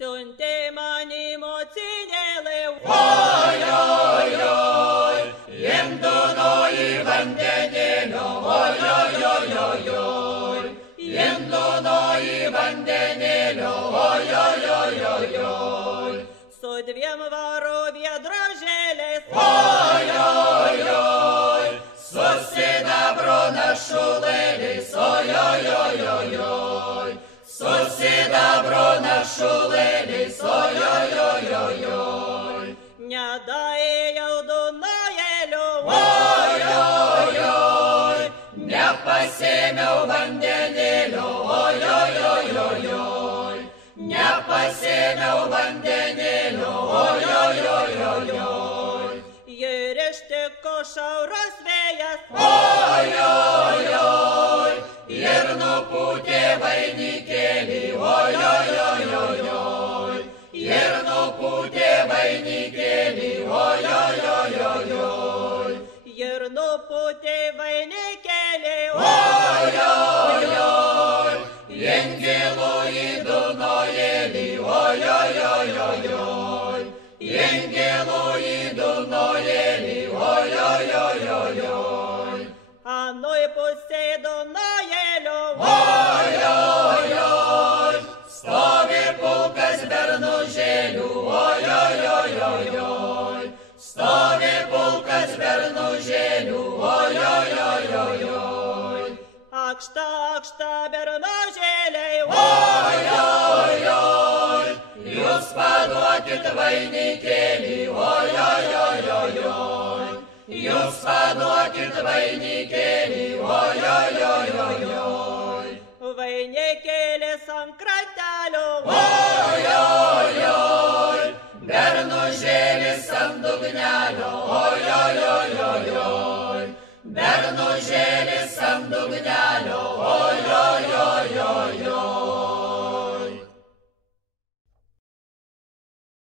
Siuntė man į mocinėlį, Oi, imduno į vandenėlio, oi, imduno į vandenėlio, oi, su dviem varų vėdražėliais, oi, su sidabro našulėliais, oi, su sidabro našulėliais, oi, nedaėjau Dunojėliu, oi, nepasėmiau vandenėlio, oi, nepasėmiau vandenėlio, oi, ir ištiko šiaurės vėjas, oi, ir nupūtė vainikėlį, oi, ir nupūtė vainikėlį, oi, ir nupūtė vainikėlį, oi, Jengilo į Dunojėlį, oi, Jengilo į Dunojėlį, oi, anoj pusėj Dunojėlio, oi, stovi pulkas bernužėlių, oi, stovi pulkas bernužėlių, oi, akšta, akšta bernužėliai, oi, jūs paduokit vainikėlį, oi, jūs paduokit vainikėlį, oi, vainikėlis ant krantelio, oi, bernužėlis ant dugnelio, oi, bernužėlis